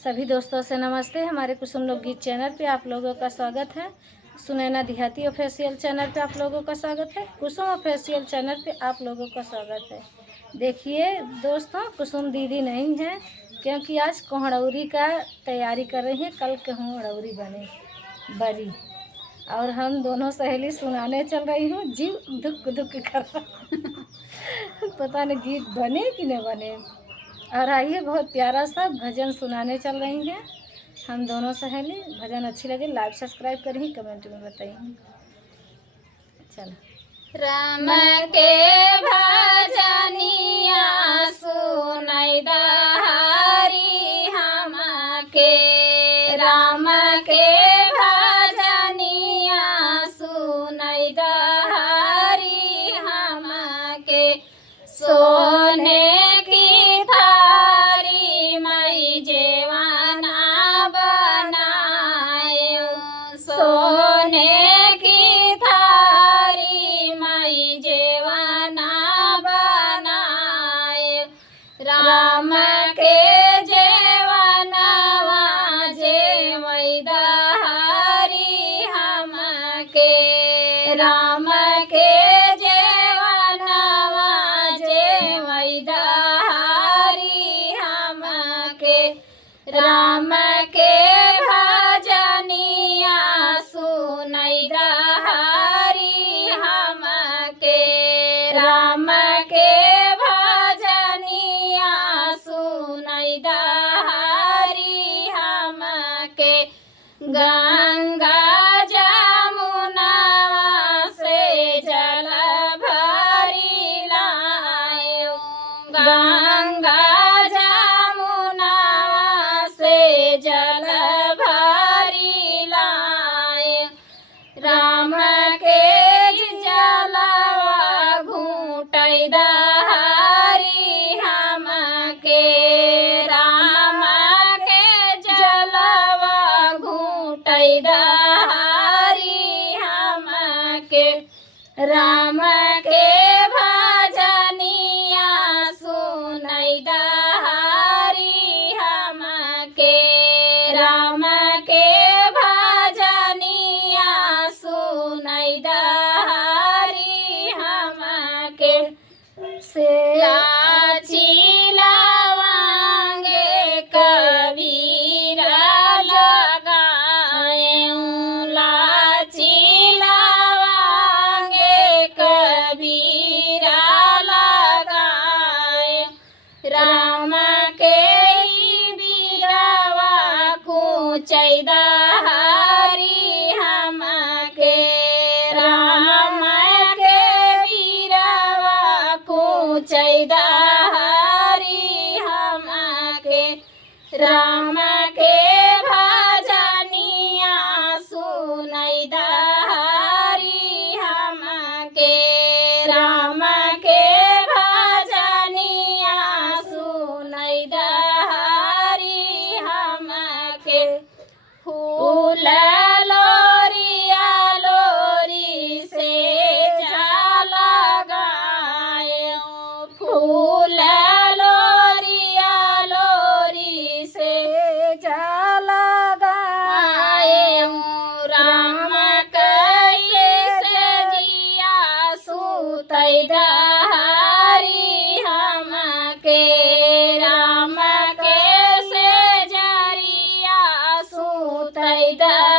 सभी दोस्तों से नमस्ते। हमारे कुसुम लोकगीत चैनल पे आप लोगों का स्वागत है। सुनैना देहाती ऑफिशियल चैनल पे आप लोगों का स्वागत है। कुसुम ऑफिशियल चैनल पे आप लोगों का स्वागत है। देखिए दोस्तों, कुसुम दीदी नहीं है क्योंकि आज कोहड़ौरी का तैयारी कर रही हैं। कल कोहड़ौरी बरी और हम दोनों सहेली सुनाने चल रही हूँ। जीव दुख दुख कर पता नहीं गीत बने कि नहीं बने। और आइए, बहुत प्यारा सा भजन सुनाने चल रही हैं हम दोनों सहेली। भजन अच्छी लगे लाइक सब्सक्राइब करिए, कमेंट में बताइए। चलो। राम के भजनिया सुनई दहारी हम के, राम के भजनिया सुनई दहारी हम के। सोने की थारी मई जेवाना बनाए, सोने की थारी मई जेवाना बनाए। राम के जेवनवा जेवई दहारी हम के, राम के राम के भजनिया सुनई दहारी हम के, राम के भजनिया सुनई दहारी हम के। गंगा जमुनावा से जल भरी लाए, गंगा जल भरी लाए। राम के जलवा घूटई दहारी हम के, राम के जलवा घूटई दहारी हम के। राम के भजनिया सुनई दहारी हम के, राम के भजनिया सुनई दहारी हम के। लाची लवांगे कबीरा लगाए, लाची लवांगे कबीरा लगाए। राम के कूचई दहारी हम के, राम के वीरवा कूचई दहारी हम के। राम के भजनिया सुनई दहारी हम के, राम के भजनिया सुनई दहारी हम के। फूल लोरिया लोरी से जल गाए, फूल लोरिया लोरी से जल गाए। राम कैसे जिया सुतई दहारी हम के, राम कैसे जरिया सुतई दहारी